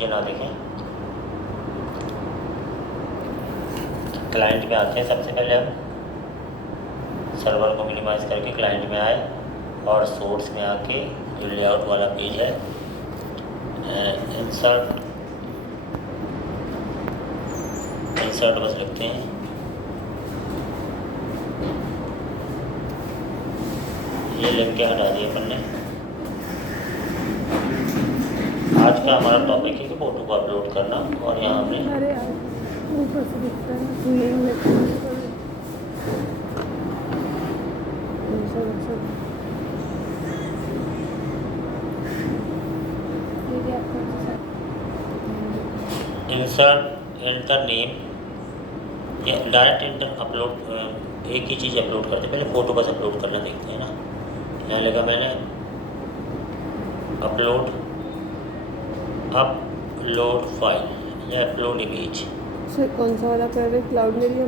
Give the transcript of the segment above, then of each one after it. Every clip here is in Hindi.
चीज़ें ना देखें। क्लाइंट में आते हैं, सबसे पहले हम सर्वर को मिनिमाइज़ करके क्लाइंट में आए और सोर्स में आके जो लेआउट वाला पेज है इंसर्ट बस लिखते हैं। ये लिंक क्या हटा दिया अपन ने। आज का हमारा टॉपिक है कि फोटो को अपलोड करना, और यहाँ हमने ऊपर से दिखता है तो ये इंसर्ट एंटर नेम या डायरेक्ट एंटर अपलोड, एक ही चीज़ अपलोड करते हैं। पहले फ़ोटो बस अपलोड करना देखते हैं ना। यहाँ लिखा मैंने अपलोड फाइल या अपलोड इमेज। सर कौन सा वाला कर रहे हैं, क्लाउडलेरी या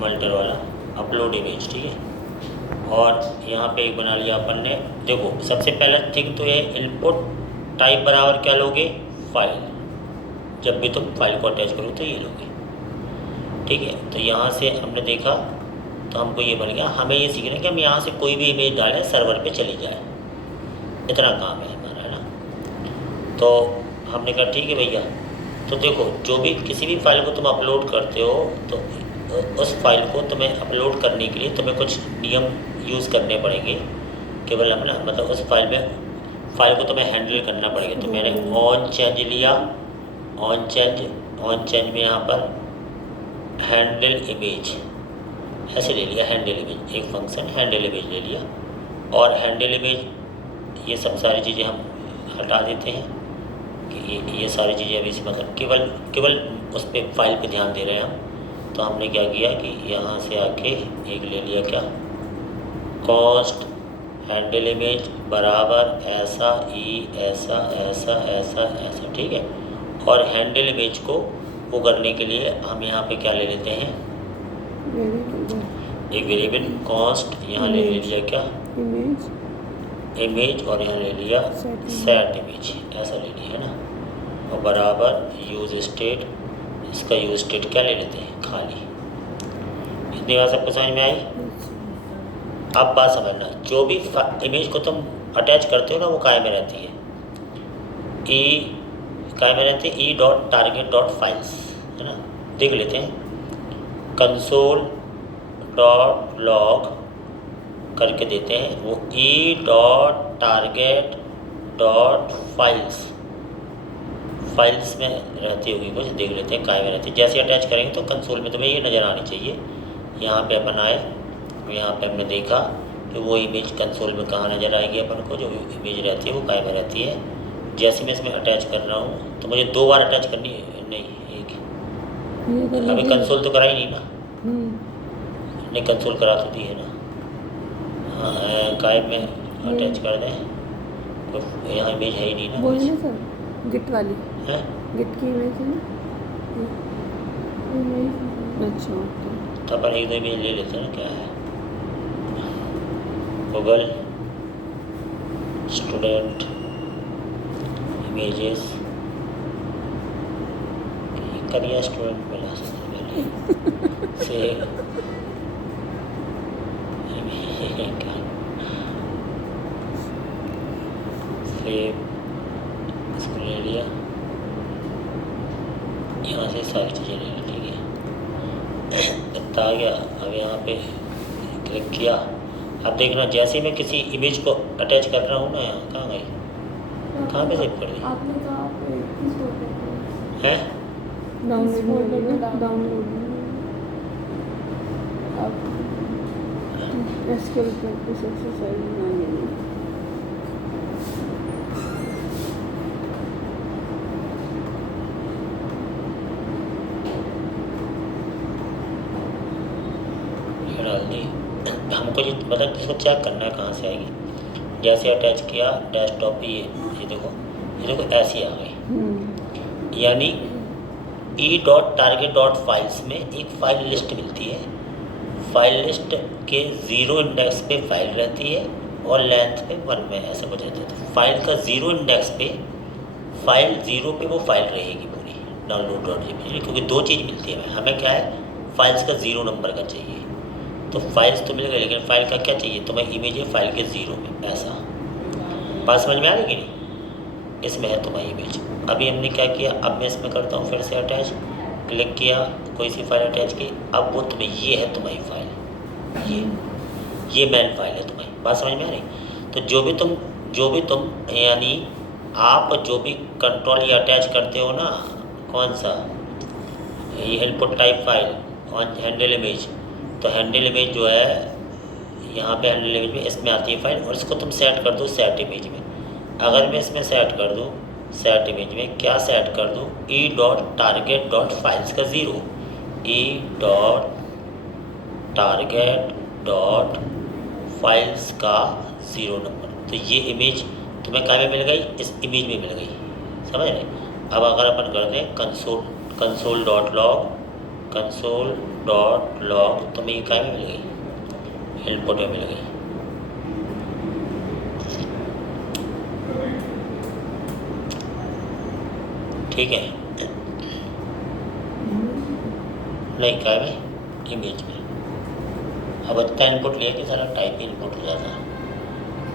मल्टर वाला अपलोड इमेज, ठीक है। और यहाँ पे एक बना लिया अपन ने। देखो सबसे पहला थिंग तो ये इनपुट टाइप बराबर क्या लोगे, फाइल। जब भी तुम फाइल को अटैच करोगे तो ये लोगे, ठीक है। तो यहाँ से हमने देखा तो हमको ये बन गया। हमें ये सीखना है कि हम यहाँ से कोई भी इमेज डालें सर्वर पे चली जाए, इतना काम है हमारा, है ना। तो हमने कहा ठीक है भैया। तो देखो जो भी किसी भी फाइल को तुम अपलोड करते हो तो उस फाइल को तुम्हें अपलोड करने के लिए तुम्हें कुछ नियम यूज़ करने पड़ेंगे। केवल हम ना मतलब उस फाइल को तुम्हें हैंडल करना पड़ेगा। तो मैंने ऑन चेंज लिया, ऑन चेंज में यहाँ पर हैंडल इमेज ऐसे ले लिया। हैंडल इमेज एक फंक्शन हैंडल इमेज ले लिया, और हैंडल इमेज ये सब सारी चीज़ें हम हटा देते हैं कि ये सारी चीज़ें अभी से मतलब केवल उस पर फाइल पे ध्यान दे रहे हैं हम। तो हमने क्या किया कि यहाँ से आके एक ले लिया क्या, कॉस्ट हैंडल इमेज बराबर ऐसा ऐसा, ठीक है। और हैंडल इमेज को वो करने के लिए हम यहाँ पे क्या ले लेते हैं, एक वेरिएबल कॉस्ट यहाँ ले लिया क्या, इमेज, और यहाँ ले लिया सेट इमेज, ऐसा ले लिया है ना। और बराबर यूज स्टेट, इसका यूज स्टेट क्या ले लेते हैं, खाली। इतनी बात सबको समझ में आई। अब बात समझना, जो भी इमेज को तुम अटैच करते हो ना वो काय में रहती है, E dot target dot files, है ना। देख लेते हैं, कंसोल डॉट लॉग करके देते हैं, वो E dot target dot files में रहती होगी कुछ, देख लेते हैं काय में रहती है। जैसे अटैच करेंगे तो कंसोल में तुम्हें ये नज़र आनी चाहिए। यहाँ पे अपन आए, यहाँ पे हमने देखा कि वो इमेज कंसोल में कहाँ नज़र आएगी अपन को, जो इमेज रहती है वो काय में रहती है। जैसे मैं इसमें अटैच कर रहा हूँ तो मुझे 2 बार अटैच करनी है, नहीं एक, अभी कंसोल तो करा ही नहीं ना, नहीं कंसोल करा तो दी है ना। हाँ काय में अटैच कर दें तो यहाँ इमेज है ही नहीं ना, बोलिए ना सर, गिट वाली है गिट की इमेज है ना। अच्छा तो अपन एक 2 इमेज ले लेते हैं ना। क्या है, गूगल स्टूडेंट इमेजेस, करिया स्टूडेंट मिला सबसे पहले से इसको ले लिया, यहाँ से सारी चीज़ें ले ली, ठीक है। इतना आ गया। अब यहाँ पे क्लिक किया। अब देखना जैसे मैं किसी इमेज को अटैच कर रहा हूँ ना, यहाँ कहाँ गई, कहाँ पे सेव कर दी है, डाउनलोड एसक्यूएल प्रैक्टिस एक्सरसाइज बनानी है। डाल दी। हमको मतलब इसको चेक करना है कहाँ से आएगी। जैसे अटैच किया डेस्कटॉप पे, ये देखो ऐसी आ गई। यानी E dot target dot files में एक फाइल लिस्ट मिलती है। फाइल लिस्ट के 0 इंडेक्स पे फाइल रहती है और लेंथ पे 1 में, ऐसे कुछ रहता है। तो फाइल का 0 इंडेक्स पे, फाइल 0 पे वो फाइल रहेगी पूरी download.jpg, क्योंकि दो चीज़ मिलती है हमें, क्या है, फाइल्स का 0 नंबर का चाहिए। तो फाइल्स तो मिल गए, लेकिन फाइल का क्या चाहिए तुम्हें, इमेज है फाइल के 0 में, ऐसा। बात समझ में आ रही कि नहीं? इसमें है तुम्हारी इमेज। अभी हमने क्या किया, अब मैं इसमें करता हूँ फिर से अटैच, क्लिक किया, कोई सी फाइल अटैच की, अब वो तुम्हें, ये है तुम्हारी फाइल, ये मेन फाइल है तुम्हारी। बात समझ में आ रही? तो जो भी तुम यानी आप जो भी कंट्रोल ये अटैच करते हो ना, कौन सा, ये input type file on handle image, तो हैंडल इमेज जो है यहाँ पे हैंडल इमेज में इसमें आती है फाइल, और इसको तुम सेट कर दो सेट इमेज में। अगर मैं इसमें सेट कर दूँ सेट इमेज में, क्या सेट कर दूँ, e.target.files का 0, e.target.files का 0 नंबर। तो ये इमेज तुम्हें कहाँ में मिल गई, इस इमेज में मिल गई, समझ रहे? अब अगर अपन कर दें console.log तुम्हें ये कहाँ में मिल गई, इनपुट में मिल गई। ठीक है, नहीं क्या में, इमेज में। अब इतना इनपुट लिया कि सारा टाइप ही इनपुट हो जाता है।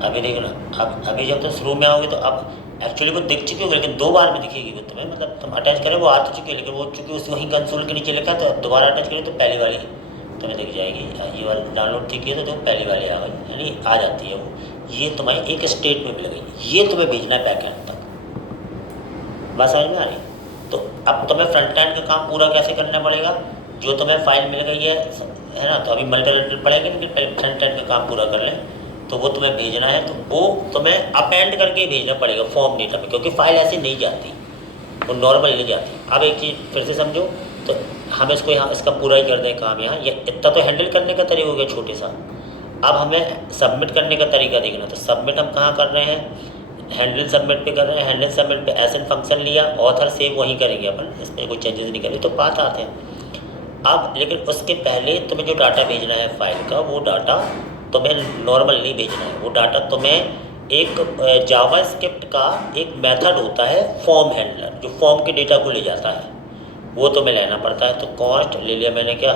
अभी देखो ना, अब अभी जब तुम शुरू में आओगे तो अब एक्चुअली वो दिख चुकी होगी, लेकिन 2 बार में दिखेगी वो तुम्हें, मतलब तुम अटैच करें वो आ तो चुकी है, लेकिन वो चूँकि उस वहीं कंसोल के नीचे लिखा, तो अब दोबारा अटैच करें तो पहली वाली तुम्हें दिख जाएगी। ये वाली डाउनलोड थी की तो पहली वाली आ गई, यानी आ जाती है वो। ये तुम्हारी एक स्टेट में मिल गई, ये तुम्हें भेजना है बैक एंड तक। बात समझ में आ रही? तो अब तुम्हें फ्रंट एंड का काम पूरा कैसे करना पड़ेगा, जो तुम्हें फाइल मिल गई है ना, तो अभी मल्टीपल पड़ेगा, लेकिन पहले फ्रंट एंड का काम पूरा कर लें। तो वो तुम्हें भेजना है, तो वो तुम्हें अपेंड करके भेजना पड़ेगा फॉर्म डेटा में, क्योंकि फाइल ऐसे नहीं जाती, वो नॉर्मल नहीं जाती। अब एक चीज़ फिर से समझो, तो हम इसको यहाँ इसका पूरा ही कर दें काम यहाँ, ये इतना तो हैंडल करने का तरीका हो गया छोटे सा। अब हमें सबमिट करने का तरीका देखना। तो सबमिट हम कहाँ कर रहे हैं, हैंडल सबमिट पे कर रहे हैं। हैंडल सबमिट पे एसएन फंक्शन लिया, ऑथर सेव वहीं करेंगे अपन, इसमें कोई चेंजेस नहीं करेंगे, तो बात आते हैं। अब लेकिन उसके पहले तुम्हें जो डाटा भेजना है फाइल का, वो डाटा तुम्हें नॉर्मल नहीं भेजना है, वो डाटा तुम्हें एक जावास्क्रिप्ट का एक मेथड होता है फॉर्म हैंडलर, जो फॉर्म के डेटा को ले जाता है, वो तुम्हें लेना पड़ता है। तो कॉस्ट ले लिया मैंने, क्या,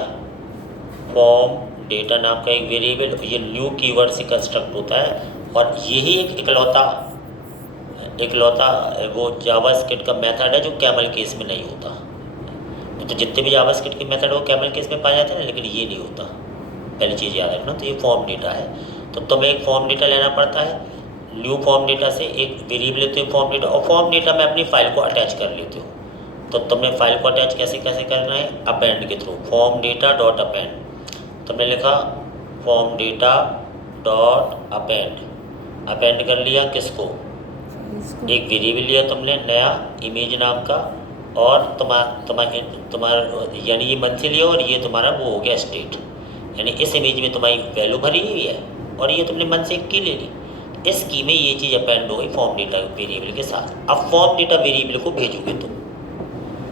फॉर्म डेटा नाम का एक वेरिएबल, ये न्यू कीवर्ड से कंस्ट्रक्ट होता है, और यही एक इकलौता वो जावास्क्रिप्ट का मेथड है जो कैमल केस में नहीं होता। तो जितने भी जावास्क्रिप्ट के मेथड वो कैमल केस में पाए जाते हैं ना, लेकिन ये नहीं होता, पहली चीज़ याद रखना। तो ये फॉर्म डेटा है, तो तुम्हें एक फॉर्म डेटा लेना पड़ता है। न्यू फॉर्म डेटा से एक वेरिएबल लेते हो फॉर्म डेटा, और फॉर्म डेटा में अपनी फाइल को अटैच कर लेते हो। तो तुमने फाइल को अटैच कैसे करना है, अपेंड के through, form data dot append. तुमने लिखा फॉर्म डेटा डॉट अपेंड कर लिया, किसको, एक वेरिएबल लिया तुमने नया इमेज नाम का, और तुम्हारा यानी ये मंथ लिया, और ये तुम्हारा वो हो गया स्टेट, यानी इस इमेज में तुम्हारी वैल्यू भरी हुई है, और ये तुमने मंथ से की ले ली। इस की में ये चीज़ अपेंड हो गई फॉर्म डेटा वेरिएबल के साथ। अब फॉर्म डेटा वेरिएबल को भेजोगे तुम,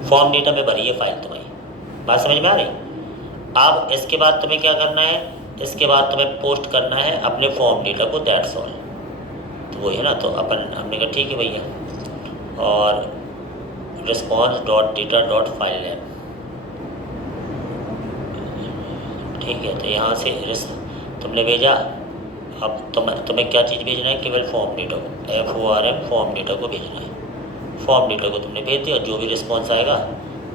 फॉर्म डेटा में भरी है फाइल तुम्हारी। बात समझ में आ रही? अब इसके बाद तुम्हें क्या करना है, इसके बाद तुम्हें पोस्ट करना है अपने फॉर्म डेटा को, दैट्स ऑल। तो वही है ना, तो हमने कहा ठीक है भैया, और response.data.file है, ठीक है। तो यहाँ से तुमने भेजा। अब तुम्हें क्या चीज़ भेजना है, केवल फॉर्म डेटा को, FORM फॉर्म डेटा को भेजना है। फॉर्म डेटा को तुमने भेज दिया, और जो भी रिस्पॉन्स आएगा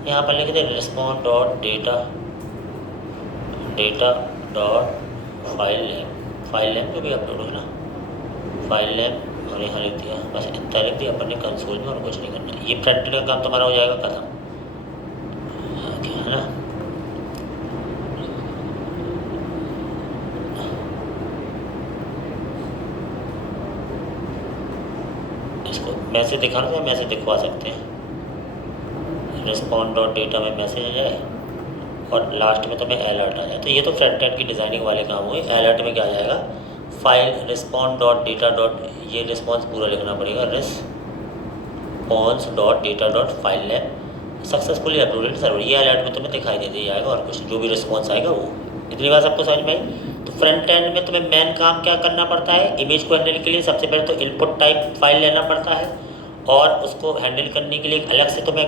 यहाँ पर लिख दे response.data.file नेम जो भी अपलोड हो ना, फाइल नेम, और यहाँ लिख दिया, बस इतना लिख दिया अपन ने कंसोल में, और कुछ नहीं करना। ये फ्रंट एंड का काम तुम्हारा हो जाएगा खत्म, है ना। इसको मैसेज दिखाना तो मैसेज दिखवा सकते हैं, response.data में मैसेज आ जाए, और लास्ट में तुम्हें अलर्ट आ जाए। तो ये तो फ्रंट एंड की डिज़ाइनिंग वाले काम हुए। अलर्ट में क्या आ जाएगा, फाइल response.data. ये रिस्पॉन्स पूरा लिखना पड़ेगा, response.data.file है सक्सेसफुली अपलोडेड सर्वर। ये अलर्ट में तुम्हें दिखाई दे जाएगा, और कुछ जो भी रिस्पॉन्स आएगा वो। इतनी बात सबको समझ में आई? तो फ्रंट एंड में तुम्हें मेन काम क्या करना पड़ता है, इमेज को हैंडल के लिए सबसे पहले तो इनपुट टाइप फाइल लेना पड़ता है और उसको हैंडल करने के लिए एक अलग से तुम्हें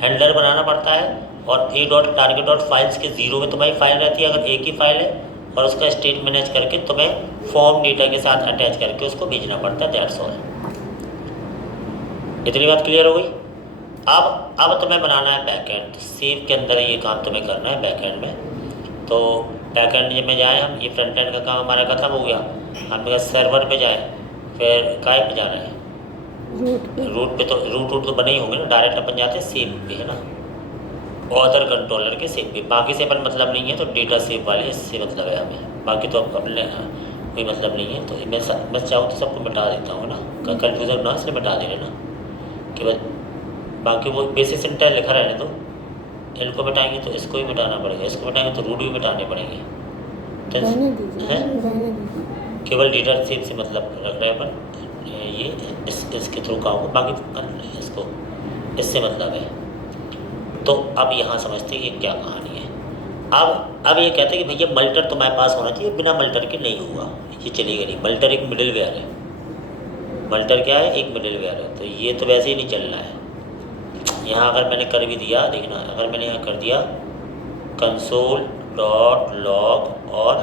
हैंडलर बनाना पड़ता है और ए डॉट टारगेट डॉट फाइल्स के जीरो में तुम्हारी फाइल रहती है अगर एक ही फाइल है और उसका स्टेट मैनेज करके तुम्हें फॉर्म डेटा के साथ अटैच करके उसको भेजना पड़ता है। That's all. इतनी बात क्लियर हो गई। अब तुम्हें बनाना है बैकएंड। सेव के अंदर ये काम तुम्हें करना है बैकएंड में। तो बैकएंड में जाए हम, ये फ्रंट एंड का काम हमारा खत्म हो गया, हम सर्वर पे जाए, फिर काय पे जाना है, रूट पे। तो रूट तो बने ही होंगे ना, डायरेक्ट अपन जाते हैं सेव पे, है ना, ऑथर कंट्रोलर के सेव पे। बाकी से अपन मतलब नहीं है, तो डेटा सेव वाले इससे मतलब है हमें, बाकी तो अपने कोई मतलब नहीं है। तो मैं चाहूँ तो सबको मिटा देता हूँ ना, कन्फ्यूजन ना, इसलिए मिटा दे रहे ना कि बस बाकी वो बेसिस इंटेल लिखा रहने दो। इनको मिटाएंगे तो इसको भी मिटाना पड़ेगा, इसको मिटाएंगे तो रूट भी मिटाने पड़ेंगे। तो केवल डेटा सेव से मतलब रख रहे हैं अपन, ये इसके थ्रू काम हो, बाकी इसको इससे मतलब है। तो अब यहाँ समझते हैं कि क्या कहानी है। अब ये कहते हैं कि भैया मल्टर तुम्हारे पास होना चाहिए, बिना मल्टर के नहीं होगा, ये चलेगा नहीं। मल्टर एक मिडिल वेयर है। मल्टर क्या है, एक मिडिल वेयर है। तो ये तो वैसे ही नहीं चल रहा है। यहाँ अगर मैंने कर भी दिया, देखना, अगर मैंने यहाँ कर दिया कंसोल डॉट लॉग और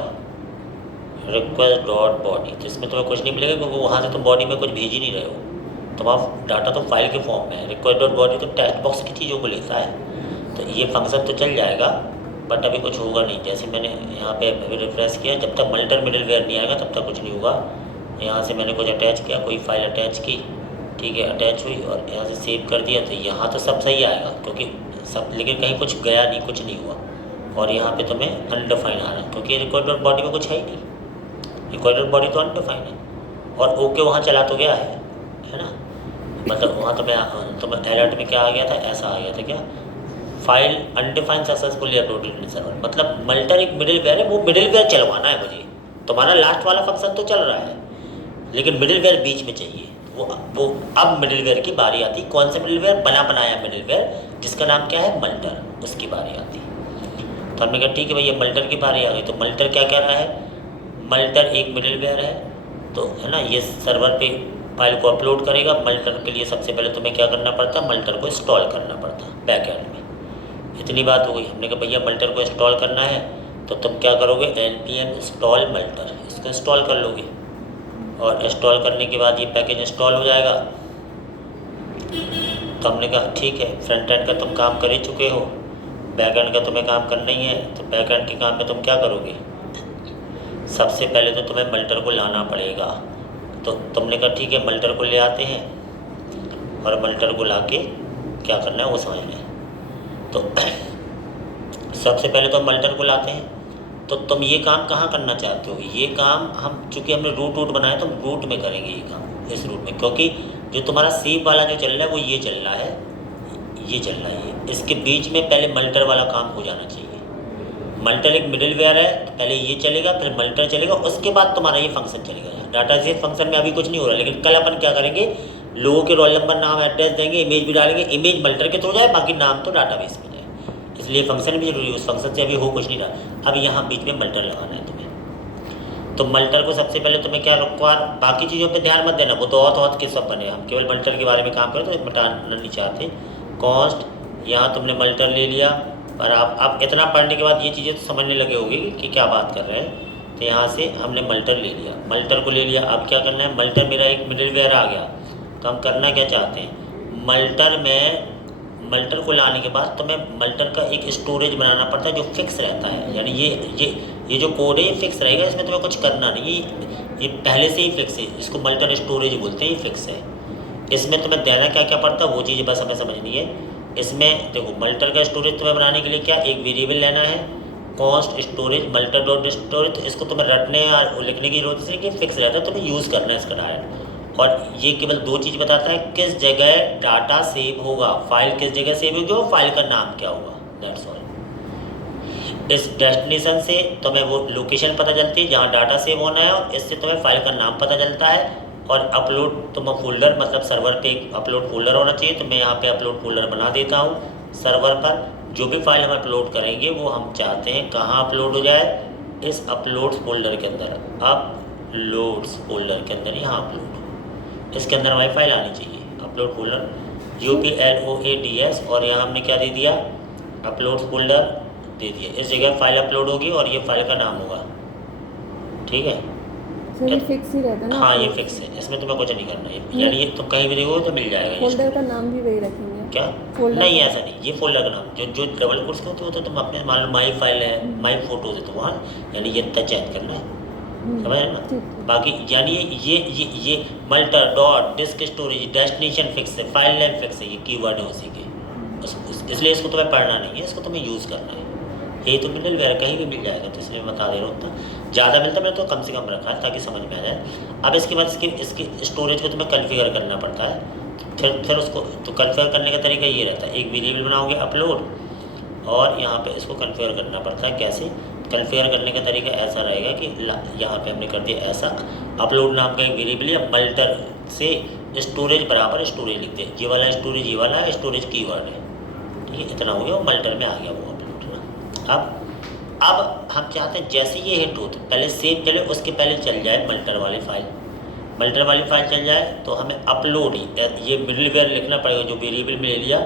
रिक्वेस्ट डॉट बॉडी, तो इसमें तुम्हें कुछ नहीं मिलेगा क्योंकि वहाँ से तुम बॉडी में कुछ भेज ही नहीं रहे हो। तुम्हारा डाटा तो फाइल के फॉर्म में है। रिक्वेस्ट डॉट बॉडी तो टेक्स्ट बॉक्स की चीज़ों को लेता है। तो ये फंक्शन तो चल जाएगा बट अभी कुछ होगा नहीं। जैसे मैंने यहाँ पे अभी रिफ्रेश किया, जब तक मल्टर मिडिल वेयर नहीं आएगा तब तक कुछ नहीं होगा। यहाँ से मैंने कुछ अटैच किया, कोई फाइल अटैच की, ठीक है, अटैच हुई और यहाँ से सेव कर दिया, तो यहाँ तो सब सही आएगा क्योंकि सब, लेकिन कहीं कुछ गया नहीं, कुछ नहीं हुआ। और यहाँ पे तुम्हें अनडिफाइन आ रहा है क्योंकि रिक्वेस्ट डॉट बॉडी में कुछ है ही नहीं। रिक्वेस्ट डॉट बॉडी तो अनडिफाइन है और ओके वहाँ चला तो गया है ना, मतलब वहाँ तुम्हें अलर्ट में क्या आ गया था, ऐसा आ गया था क्या, file undefined successfully uploaded in server. मतलब मल्टर एक मिडिल वेयर है, वो मिडिल वेयर चलवाना है मुझे। तुम्हारा लास्ट वाला फंक्शन तो चल रहा है लेकिन मिडिल वेयर बीच में चाहिए। वो अब मिडिल वेयर की बारी आती। कौन से मिडिल वेयर, बनाया मिडिल वेयर जिसका नाम क्या है, मल्टर, उसकी बारी आती। तो हमने कहा ठीक है भैया मल्टर की बारी आ गई। तो मल्टर क्या कह रहा है, मल्टर एक मिडिल वेयर है, तो है ना, ये सर्वर पे फाइल को अपलोड करेगा। मल्टर के लिए सबसे पहले तुम्हें क्या करना पड़ता है, मल्टर को इंस्टॉल करना पड़ता है बैक एंड में। इतनी बात हो गई। हमने कहा भैया मल्टर को इंस्टॉल करना है तो तुम क्या करोगे, npm इंस्टॉल मल्टर, इसको इंस्टॉल कर लोगे और इंस्टॉल करने के बाद ये पैकेज इंस्टॉल हो जाएगा। तो हमने कहा ठीक है, फ्रंट एंड का तुम काम कर ही चुके हो, बैक एंड का तुम्हें काम करना ही है। तो बैक एंड के काम में तुम क्या करोगे, सबसे पहले तो तुम्हें मल्टर को लाना पड़ेगा। तो तुमने कहा ठीक है मल्टर को ले आते हैं और मल्टर को लाके क्या करना है वो समझना है। तो सबसे पहले तो मल्टर को लाते हैं। तो तुम ये काम कहाँ करना चाहते हो, ये काम हम चूँकि हमने रूट बनाया तो हम रूट में करेंगे ये काम, इस रूट में, क्योंकि जो तुम्हारा सेव वाला जो चल रहा है वो ये चल रहा है, ये चल रहा है। इसके बीच में पहले मल्टर वाला काम हो जाना चाहिए। मल्टर एक मिडिल वेयर है, तो पहले ये चलेगा, फिर मल्टर चलेगा, उसके बाद तुम्हारा ये फंक्शन चलेगा। डाटा सेव फंक्शन में अभी कुछ नहीं हो रहा, लेकिन कल अपन क्या करेंगे, लोगों के रोल नंबर, नाम, एड्रेस देंगे, इमेज भी डालेंगे। इमेज मल्टर के थ्रू जाए, बाकी नाम तो डाटाबेस में जाए, इसलिए फंक्शन भी जरूरी है। उस फंक्शन से अभी हो कुछ नहीं रहा। अब यहाँ बीच में मल्टर लगाना है तुम्हें। तो मल्टर को सबसे पहले तुम्हें क्या रिक्वायर, बाकी चीज़ों पे ध्यान मत देना, वो तो औत के सब बने, हम केवल मल्टर के बारे में काम करें तो मिटाना नहीं चाहते। कॉस्ट, यहाँ तुमने मल्टर ले लिया, पर आप इतना पढ़ने के बाद ये चीज़ें तो समझने लगे होगी कि क्या बात कर रहे हैं। तो यहाँ से हमने मल्टर ले लिया, मल्टर को ले लिया। अब क्या करना है, मल्टर मेरा एक मिडिल वेयर आ गया, तो हम करना क्या चाहते हैं, मल्टर को लाने के बाद तुम्हें मल्टर का एक स्टोरेज बनाना पड़ता है जो फिक्स रहता है। यानी ये जो कोड है ये फिक्स रहेगा, इसमें तुम्हें कुछ करना नहीं, ये पहले से ही फिक्स है। इसको मल्टर स्टोरेज बोलते हैं, ये फिक्स है। इसमें तुम्हें देना क्या क्या पड़ता है वो चीज़ बस हमें समझनी है। इसमें देखो, मल्टर का स्टोरेज तुम्हें बनाने के लिए क्या, एक वेरिएबल लेना है, कॉस्ट स्टोरेज मल्टर डॉट स्टोरेज। तो इसको तुम्हें रटने और लिखने की जरूरत नहीं, कि फिक्स रहता है, तुम्हें यूज़ करना है इसका डायरेक्ट। और ये केवल दो चीज़ बताता है, किस जगह डाटा सेव होगा, फाइल किस जगह सेव होगी और फाइल का नाम क्या होगा, दैट्स ऑल। इस डेस्टिनेशन से तुम्हें वो लोकेशन पता चलती है जहाँ डाटा सेव होना है, और इससे तुम्हें फाइल का नाम पता चलता है। और अपलोड तुम्हें फोल्डर, मतलब सर्वर पे एक अपलोड फोल्डर होना चाहिए। तो मैं यहाँ पे अपलोड फोल्डर बना देता हूँ। सर्वर पर जो भी फाइल हम अपलोड करेंगे वो हम चाहते हैं कहाँ अपलोड हो जाए, इस अपलोड्स फोल्डर के अंदर, अपलोड्स फोल्डर के अंदर यहाँ अपलोड, इसके अंदर हमारी फाइल आनी चाहिए। अपलोड फोल्डर UPLOADS और यहाँ हमने क्या दे दिया, अपलोड्स फोल्डर दे दिया। इस जगह फाइल अपलोड होगी और ये फाइल का नाम होगा, ठीक है। सर ये फिक्स ही रहता है ना? हाँ ये फिक्स है, इसमें तुम्हें कुछ नहीं करना है, यानी ये तुम कहीं भी देखोगे तो मिल जाएगा। फोल्डर का नाम भी वही रखेंगे क्या? फोल्डर नहीं ऐसा नहीं, ये फोल्डर का नाम जो डबल कोट्स के होते हो तो तुम अपने मान लो माई फाइल है, माई फोटोज है तो वहाँ यानी ये तक चेंज करना है, समझ रहे ना। ठीक। बाकी यानी ये multer dot disk storage destination fix है, फाइल नेम फिक्स है, ये कीवर्ड है उसी के। इसलिए इसको तुम्हें पढ़ना नहीं है, इसको तुम्हें यूज़ करना है। यही तो मिडल वेयर कहीं भी मिल जाएगा, तो इसलिए मैं बता दे रहा हूँ। उतना ज़्यादा मिलता मैंने तो कम से कम रखा है ताकि समझ में आ जाए। अब इसके बाद इसकी स्टोरेज को तुम्हें कन्फिगर करना पड़ता है। फिर उसको तो कन्फिगर करने का तरीका ये रहता है, एक वेरिएबल बनाओगे अपलोड, और यहाँ पे इसको कन्फिगर करना पड़ता है। कैसे कन्फिगर करने का तरीका ऐसा रहेगा कि यहाँ पे हमने कर दिया ऐसा, अपलोड नाम का एक वेरिएबल या मल्टर से स्टोरेज बराबर स्टोरेज लिख दिया, ये वाला स्टोरेज, ये वाला स्टोरेज कीवर्ड है, ठीक है। इतना हो गया, वो मल्टर में आ गया वो अपलोड ना। अब हम चाहते हैं जैसे ये हिट हो तो पहले सेव चले, उसके पहले चल जाए मल्टर वाली फाइल। मल्टर वाली फाइल चल जाए तो हमें अपलोड ये मिडलवेयर लिखना पड़ेगा, जो वेरिएबल में ले लिया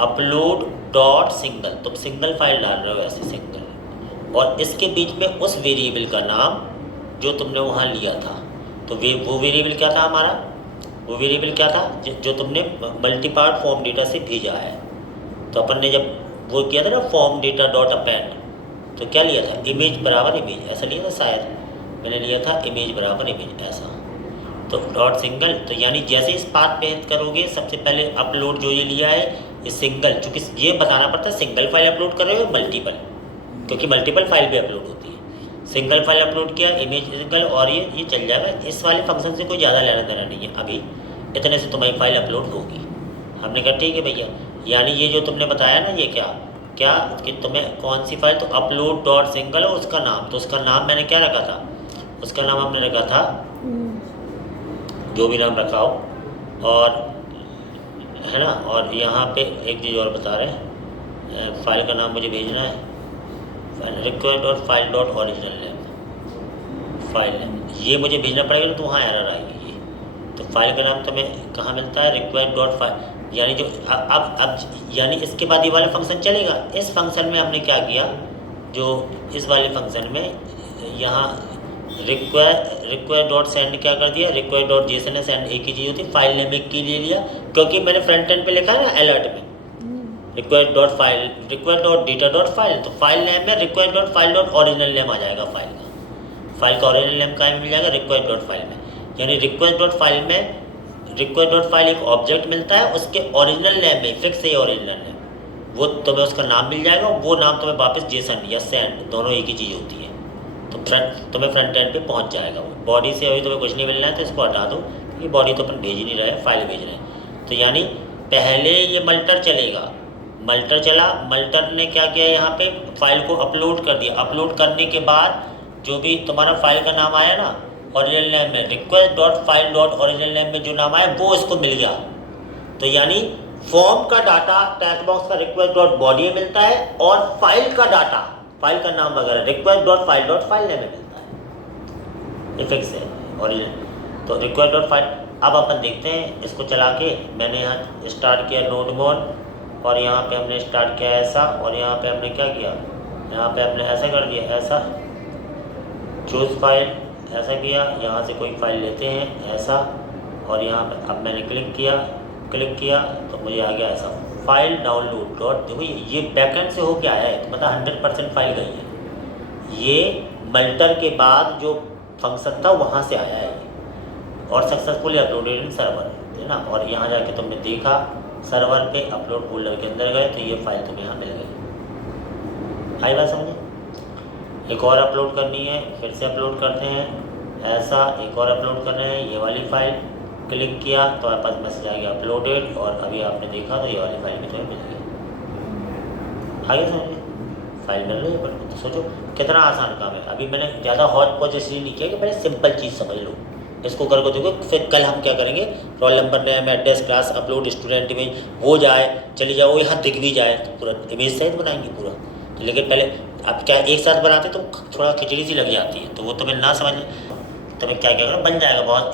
अपलोड डॉट सिंगल, तुम सिंगल फाइल डाल रहे हो ऐसे सिंगल, और इसके बीच में उस वेरिएबल का नाम जो तुमने वहाँ लिया था। तो वो वेरिएबल क्या था हमारा, वो वेरिएबल क्या था जो तुमने मल्टीपार्ट फॉर्म डेटा से भेजा है। तो अपन ने जब वो किया था ना फॉर्म डेटा डॉट अपेंड, तो क्या लिया था, इमेज बराबर इमेज, ऐसा लिया था शायद, मैंने लिया था इमेज बराबर इमेज ऐसा। तो डॉट सिंगल, तो यानी जैसे इस पाथ पे हिट करोगे सबसे पहले अपलोड जो ये लिया है ये सिंगल, चूँकि ये बताना पड़ता है सिंगल फाइल अपलोड कर रहे हो मल्टीपल, क्योंकि मल्टीपल फाइल भी अपलोड होती है। सिंगल फाइल अपलोड किया इमेज सिंगल, और ये चल जाएगा। इस वाले फंक्शन से कोई ज़्यादा लेना देना नहीं है, अभी इतने से तुम्हारी फाइल अपलोड होगी। हमने कहा ठीक है भैया, यानी ये जो तुमने बताया ना ये क्या कि तुम्हें कौन सी फाइल, तो अपलोड डॉट सिंगल और उसका नाम, तो उसका नाम मैंने क्या रखा था, उसका नाम हमने रखा था जो भी नाम रखा हो, और है ना। और यहाँ पे एक चीज़ और बता रहे हैं, फाइल का नाम मुझे भेजना है, file required dot file dot original name, file name ये मुझे भेजना पड़ेगा तो वहाँ एरर आएगी ये। तो फाइल का नाम तुम्हें कहाँ मिलता है, रिक्वायर्ड डॉट फाइल, यानी जो अब यानी इसके बाद ये वाला फंक्शन चलेगा। इस फंक्शन में हमने क्या किया, जो इस वाले फंक्शन में यहाँ रिक्वायर डॉट सेंड क्या कर दिया, रिक्वायर डॉट जेसन सेंड एक ही चीज़ होती है, फाइल नेम एक की ले लिया, क्योंकि मैंने फ्रंट एंड पे लिखा है ना अलर्ट में require dot file, require dot data dot file, तो फाइल नेम में require dot file dot original name आ जाएगा फाइल का। फाइल का ओरिजिनल नेम कहाँ मिल जाएगा, रिक्वायर डॉट फाइल में, यानी रिक्वायर डॉट फाइल में रिक्वायर डॉट फाइल एक ऑब्जेक्ट मिलता है, उसके ओरिजिनल नेम में फिक्स है ओरिजिनल नेम, वो तुम्हें उसका नाम मिल जाएगा, वो नाम तुम्हें वापस जेसन या सेंड दोनों एक ही चीज़ होती है, तो तुम्हें फ्रंट एंड पे पहुंच जाएगा वो। बॉडी से अभी तुम्हें कुछ नहीं मिलना है तो इसको हटा दो, क्योंकि बॉडी तो अपन भेज ही नहीं रहे हैं, फाइल भेज रहे हैं। तो यानी पहले ये मल्टर चलेगा, मल्टर चला, मल्टर ने क्या किया यहाँ पे फाइल को अपलोड कर दिया। अपलोड करने के बाद जो भी तुम्हारा फाइल का नाम आया ना ओरिजिनल नेम में, request dot file dot original name में जो नाम आया वो इसको मिल गया। तो यानी फॉर्म का डाटा टेक्स्ट बॉक्स का रिक्वेस्ट डॉट बॉडी में मिलता है, और फाइल का डाटा फाइल का नाम वगैरह रिक्वेस्ट डॉट फाइल नेम में मिलता है, ये फिक्स है ओरिजिनल। तो रिक्वेस्ट डॉट फाइल, अब अपन देखते हैं इसको चला के। मैंने यहाँ स्टार्ट किया नोड मोड, और यहाँ पे हमने स्टार्ट किया ऐसा, और यहाँ पे हमने क्या किया, यहाँ पे हमने ऐसा कर दिया, ऐसा चूज़ फाइल ऐसा किया, यहाँ से कोई फाइल लेते हैं ऐसा, और यहाँ पे अब मैंने क्लिक किया तो मुझे आ गया ऐसा फाइल डाउनलोड डॉट। देखो ये बैकएंड से हो क्या है, तो मतलब 100% फाइल गई है, ये मल्टर के बाद जो फंक्शन था वहाँ से आया है, और सक्सेसफुली अपलोडेड इन सर्वर, है ना। और यहाँ जाके तुमने देखा सर्वर पे अपलोड फोल्डर के अंदर गए तो ये फाइल तुम्हें यहाँ मिल गई। आई बात समझे। एक और अपलोड करनी है, फिर से अपलोड करते हैं ऐसा, एक और अपलोड कर रहे हैं ये वाली फ़ाइल, क्लिक किया तो आपके पास मैसेज आ गया अपलोडेड, और अभी आपने देखा तो ये वाली फाइल भी तुम्हें मिल गई। आगे समझिए, फाइल मिल रही है, पर तो सोचो कितना आसान काम है। अभी मैंने ज़्यादा हॉट पॉच इसलिए नहीं किया कि पहले सिंपल चीज़ समझ लो, इसको करके देखो। फिर कल हम क्या करेंगे, roll number name address class upload student image हो जाए, चली जाओ, यहाँ दिख भी जाए तो पूरा इमेज सहित बनाएंगे पूरा। लेकिन पहले अब क्या एक साथ बनाते तो थोड़ा खिचड़ी सी लग जाती है, तो वो तुम्हें ना समझ, तुम्हें क्या क्या करना बन जाएगा बहुत